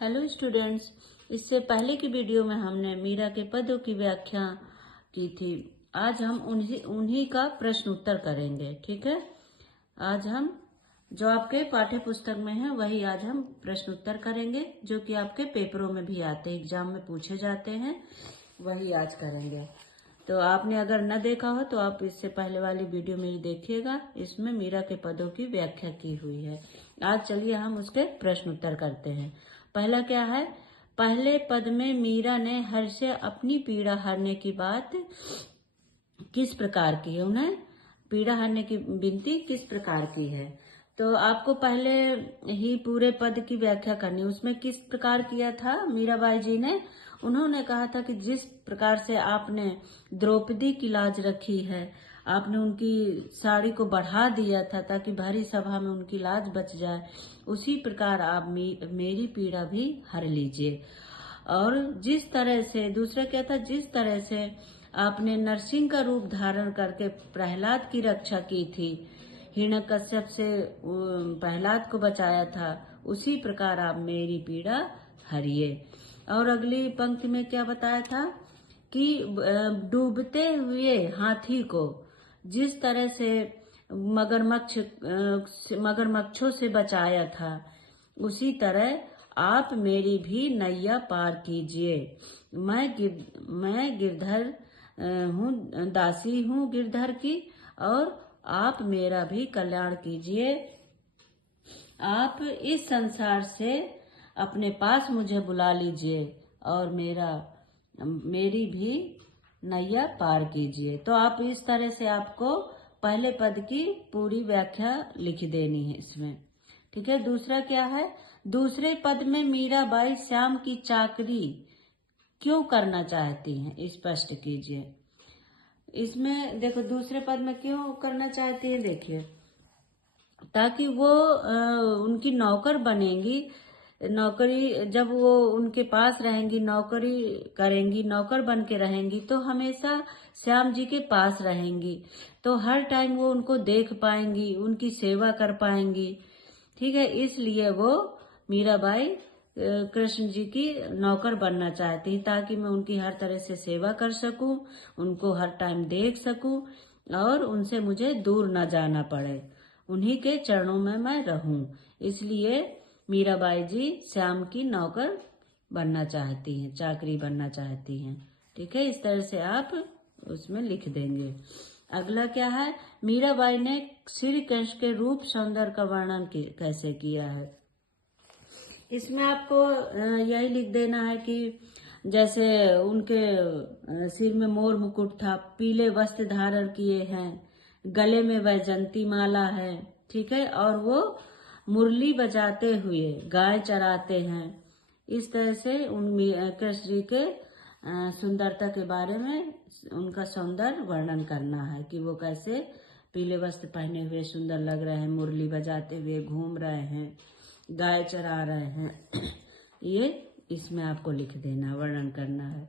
Hello students, इससे पहले की वीडियो में हमने मीरा के पदों की व्याख्या की थी। आज हम उन्हीं का प्रश्न उत्तर करेंगे। ठीक है, आज हम जो आपके पाठ्य पुस्तक में है वही आज हम प्रश्न उत्तर करेंगे, जो कि आपके पेपरों में भी आते हैं, एग्जाम में पूछे जाते हैं, वही आज करेंगे। तो आपने अगर न देखा हो तो आप इससे पहले वाली वीडियो मेरी देखिएगा, इसमें मीरा के पदों की व्याख्या की हुई है। आज चलिए हम उसके प्रश्न उत्तर करते हैं। पहला क्या है, पहले पद में मीरा ने हर से अपनी पीड़ा हरने की बात किस प्रकार की है, उन्हें पीड़ा हरने की विनती किस प्रकार की है। तो आपको पहले ही पूरे पद की व्याख्या करनी, उसमें किस प्रकार किया था मीराबाई जी ने। उन्होंने कहा था कि जिस प्रकार से आपने द्रौपदी की लाज रखी है, आपने उनकी साड़ी को बढ़ा दिया था ताकि भारी सभा में उनकी लाज बच जाए, उसी प्रकार आप मेरी पीड़ा भी हर लीजिए। और जिस तरह से दूसरा क्या था, जिस तरह से आपने नरसिंह का रूप धारण करके प्रहलाद की रक्षा की थी, हिरण्यकश्यप से प्रहलाद को बचाया था, उसी प्रकार आप मेरी पीड़ा हरिए। और अगली पंक्ति में क्या बताया था कि डूबते हुए हाथी को जिस तरह से मगरमच्छों से बचाया था, उसी तरह आप मेरी भी नैया पार कीजिए। मैं गिरधर हूँ, दासी हूँ गिरधर की, और आप मेरा भी कल्याण कीजिए। आप इस संसार से अपने पास मुझे बुला लीजिए और मेरी भी नैया पार कीजिए। तो आप इस तरह से आपको पहले पद की पूरी व्याख्या लिख देनी है इसमें। ठीक है, दूसरा क्या है, दूसरे पद में मीराबाई श्याम की चाकरी क्यों करना चाहती हैं, स्पष्ट कीजिए। इसमें देखो दूसरे पद में क्यों करना चाहती है, देखिए ताकि वो उनकी नौकर बनेंगी, नौकरी जब वो उनके पास रहेंगी, नौकरी करेंगी, नौकर बन के रहेंगी, तो हमेशा श्याम जी के पास रहेंगी, तो हर टाइम वो उनको देख पाएंगी, उनकी सेवा कर पाएंगी। ठीक है, इसलिए वो मीराबाई कृष्ण जी की नौकर बनना चाहती, ताकि मैं उनकी हर तरह से सेवा कर सकूं, उनको हर टाइम देख सकूं और उनसे मुझे दूर न जाना पड़े, उन्हीं के चरणों में मैं रहूं। इसलिए मीराबाई जी श्याम की नौकर बनना चाहती हैं, चाकरी बनना चाहती हैं। ठीक है, इस तरह से आप उसमें लिख देंगे। अगला क्या है, मीराबाई ने श्री कृष्ण के रूप सौंदर्य का वर्णन कैसे किया है। इसमें आपको यही लिख देना है कि जैसे उनके सिर में मोर मुकुट था, पीले वस्त्र धारण किए हैं, गले में वैजंती माला है। ठीक है, और वो मुरली बजाते हुए गाय चराते हैं। इस तरह से उन कृष्ण जी के सुंदरता के बारे में उनका सौंदर्य वर्णन करना है कि वो कैसे पीले वस्त्र पहने हुए सुंदर लग रहे हैं, मुरली बजाते हुए घूम रहे हैं, गाय चरा रहे हैं। ये इसमें आपको लिख देना, वर्णन करना है।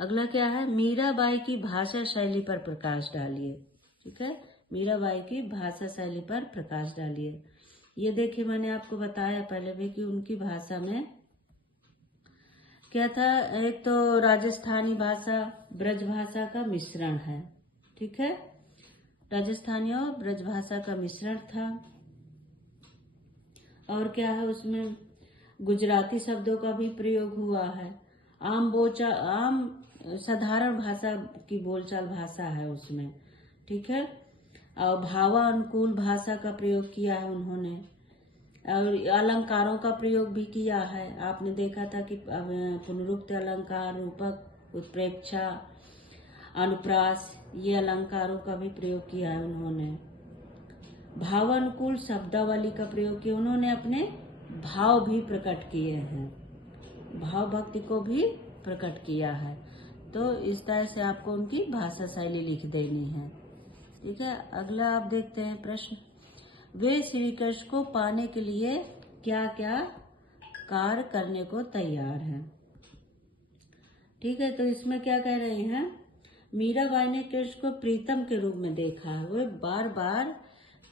अगला क्या है, मीराबाई की भाषा शैली पर प्रकाश डालिए। ठीक है, मीराबाई की भाषा शैली पर प्रकाश डालिए। ये देखिए, मैंने आपको बताया पहले भी कि उनकी भाषा में क्या था, एक तो राजस्थानी भाषा ब्रज भाषा का मिश्रण है। ठीक है, राजस्थानी और ब्रज भाषा का मिश्रण था। और क्या है, उसमें गुजराती शब्दों का भी प्रयोग हुआ है। आम साधारण भाषा की बोलचाल भाषा है उसमें। ठीक है, और भावानुकूल भाषा का प्रयोग किया है उन्होंने, और अलंकारों का प्रयोग भी किया है। आपने देखा था कि पुनरुक्त अलंकार, रूपक, उत्प्रेक्षा, अनुप्रास, ये अलंकारों का भी प्रयोग किया है उन्होंने। भावानुकूल शब्दावली का प्रयोग किया उन्होंने, अपने भाव भी प्रकट किए हैं, भाव भक्ति को भी प्रकट किया है। तो इस तरह से आपको उनकी भाषा शैली लिख देनी है। ठीक है, अगला आप देखते हैं प्रश्न, वे श्री कृष्ण को पाने के लिए क्या क्या कार्य करने को तैयार हैं। ठीक है, तो इसमें क्या कह रहे हैं, मीराबाई ने कृष्ण को प्रीतम के रूप में देखा है, वे बार बार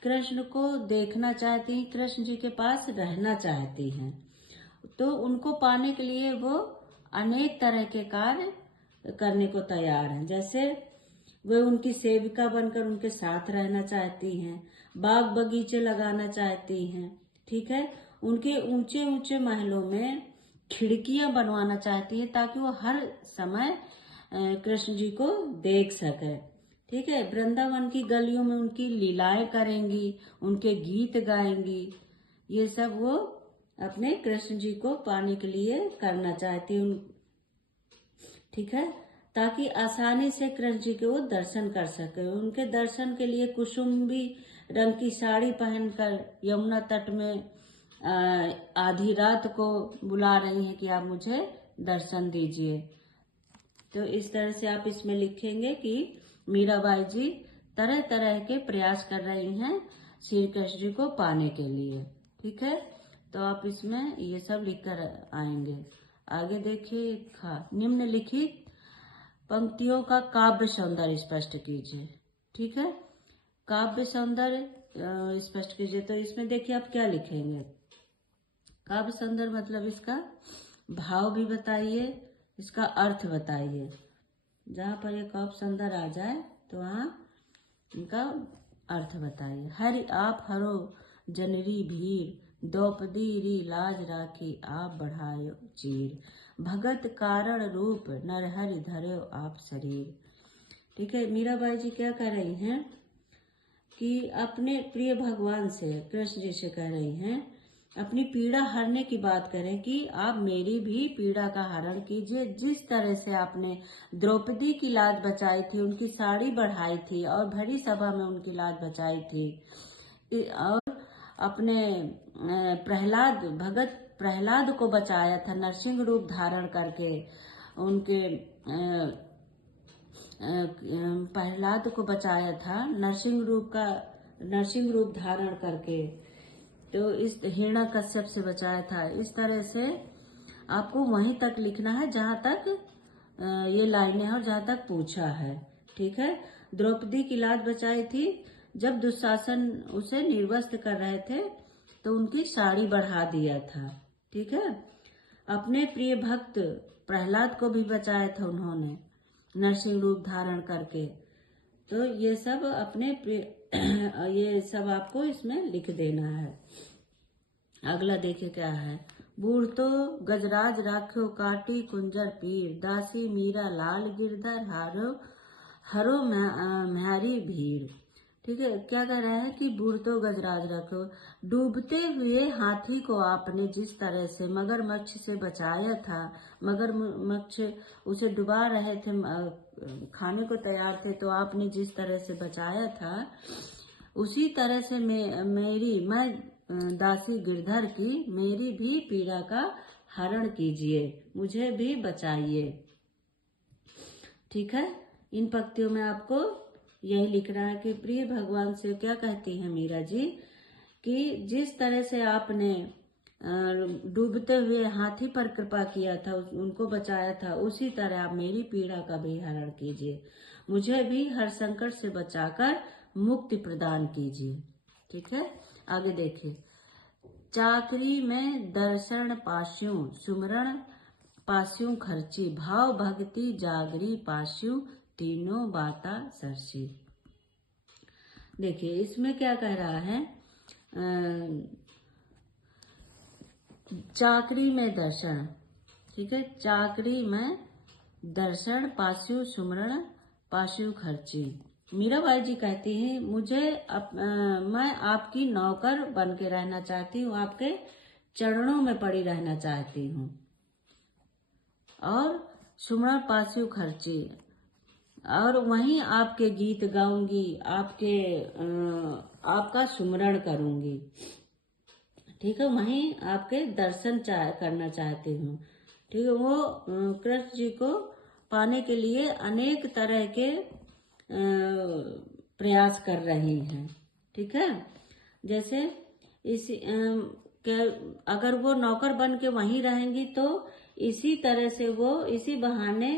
कृष्ण को देखना चाहती हैं, कृष्ण जी के पास रहना चाहती हैं, तो उनको पाने के लिए वो अनेक तरह के कार्य करने को तैयार हैं। जैसे वे उनकी सेविका बनकर उनके साथ रहना चाहती हैं, बाग बगीचे लगाना चाहती हैं, ठीक है। उनके ऊंचे ऊंचे महलों में खिड़कियां बनवाना चाहती है ताकि वो हर समय कृष्ण जी को देख सके, ठीक है। वृंदावन की गलियों में उनकी लीलाएं करेंगी, उनके गीत गाएंगी। ये सब वो अपने कृष्ण जी को पाने के लिए करना चाहती है, ठीक है, ताकि आसानी से कृष्ण जी के वो दर्शन कर सके। उनके दर्शन के लिए कुसुम्बी रंग की साड़ी पहनकर यमुना तट में आधी रात को बुला रही हैं कि आप मुझे दर्शन दीजिए। तो इस तरह से आप इसमें लिखेंगे कि मीराबाई जी तरह तरह के प्रयास कर रही हैं श्री कृष्ण जी को पाने के लिए, ठीक है। तो आप इसमें ये सब लिखकर आएंगे। आगे देखिए, निम्नलिखित पंक्तियों का काव्य सौंदर्य स्पष्ट कीजिए, ठीक है। काव्य सौंदर्य स्पष्ट कीजिए, तो इसमें देखिए आप क्या लिखेंगे। काव्य सौंदर्य मतलब इसका भाव भी बताइए, इसका अर्थ बताइए। जहाँ पर ये काव्य सौंदर्य आ जाए तो वहाँ इनका अर्थ बताइए। हरि आप हरो जनरी भीड़, द्रौपदी री लाज राखी आप बढ़ायो चीर, भगत कारण रूप नरहरि धर्यो आप शरीर, ठीक है। मीराबाई जी क्या कह रही हैं कि अपने प्रिय भगवान से, कृष्ण जी से कह रही हैं, अपनी पीड़ा हरने की बात करें कि आप मेरी भी पीड़ा का हरण कीजिए। जिस तरह से आपने द्रौपदी की लाज बचाई थी, उनकी साड़ी बढ़ाई थी और भरी सभा में उनकी लाज बचाई थी, और अपने भगत प्रहलाद को बचाया था नरसिंह रूप धारण करके, उनके प्रहलाद को बचाया था नरसिंह रूप धारण करके, तो इस हिरण्यकश्यप से बचाया था। इस तरह से आपको वहीं तक लिखना है जहां तक ये लाइनें हैं और जहां तक पूछा है, ठीक है। द्रौपदी की लाज बचाई थी, जब दुशासन उसे निर्वस्त्र कर रहे थे तो उनकी साड़ी बढ़ा दिया था, ठीक है। अपने प्रिय भक्त प्रहलाद को भी बचाया था उन्होंने नरसिंह रूप धारण करके। तो ये सब अपने ये सब आपको इसमें लिख देना है। अगला देखिए क्या है। बूढ़ तो गजराज राख्यो काटी कुंजर पीर, दासी मीरा लाल गिरधर हरो म्यारी भीड़, ठीक है। क्या कह रहा है कि बूढ़ तो गजराज रखो, डूबते हुए हाथी को आपने जिस तरह से मगरमच्छ से बचाया था, मगरमच्छ उसे डुबा रहे थे, खाने को तैयार थे, तो आपने जिस तरह से बचाया था, उसी तरह से मैं दासी गिरधर की मेरी भी पीड़ा का हरण कीजिए, मुझे भी बचाइए, ठीक है। इन पंक्तियों में आपको यही लिख रहा है कि प्रिय भगवान से क्या कहती हैं मीरा जी कि जिस तरह से आपने डूबते हुए हाथी पर कृपा किया था, उनको बचाया था, उसी तरह आप मेरी पीड़ा का भी हरण कीजिए, मुझे भी हर संकट से बचाकर मुक्ति प्रदान कीजिए, ठीक है। आगे देखिए। चाकरी में दर्शन पास्यूं, सुमरण पास्यूं खर्ची, भाव भक्ति जागरी पास्यूं, तीनों बाता सरसी। देखिए इसमें क्या कह रहा है, चाकरी में दर्शन, ठीक है। चाकरी में दर्शन पास्यु सुमरण पास्यु खर्ची। मीराबाई जी कहती हैं मैं आपकी नौकर बन के रहना चाहती हूँ, आपके चरणों में पड़ी रहना चाहती हूँ, और सुमरण पास्यु खर्ची, और वहीं आपके गीत गाऊंगी, आपका सुमरण करूंगी, ठीक है। वहीं आपके दर्शन करना चाहती हूँ, ठीक है। वो कृष्ण जी को पाने के लिए अनेक तरह के प्रयास कर रही हैं, ठीक है। जैसे अगर वो नौकर बन के वहीं रहेंगी तो इसी तरह से वो इसी बहाने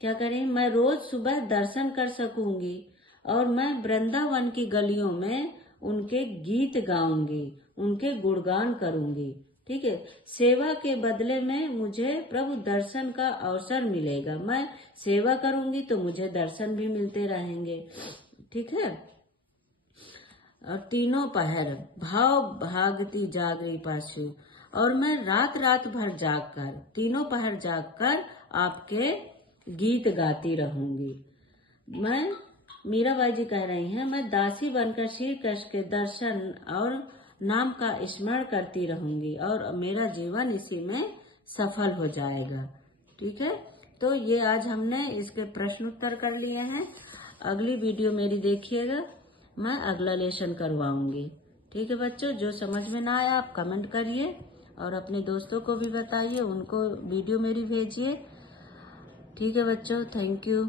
क्या करें, मैं रोज सुबह दर्शन कर सकूंगी और मैं वृंदावन की गलियों में उनके गीत गाऊंगी, उनके गुणगान करूंगी, ठीक है। सेवा के बदले में मुझे प्रभु दर्शन का अवसर मिलेगा। मैं सेवा करूंगी तो मुझे दर्शन भी मिलते रहेंगे। ठीक है। और तीनों पहर भाव भागती जागरी पाछू, और मैं रात रात भर जागकर, तीनों पहर जागकर आपके गीत गाती रहूंगी। मैं, मीराबाई जी कह रही हैं, मैं दासी बनकर श्री कृष्ण के दर्शन और नाम का स्मरण करती रहूंगी और मेरा जीवन इसी में सफल हो जाएगा। ठीक है। तो ये आज हमने इसके प्रश्न उत्तर कर लिए हैं। अगली वीडियो मेरी देखिएगा, मैं अगला लेसन करवाऊंगी। ठीक है बच्चों, जो समझ में ना आया आप कमेंट करिए और अपने दोस्तों को भी बताइए, उनको वीडियो मेरी भेजिए। ठीक है बच्चों, थैंक यू।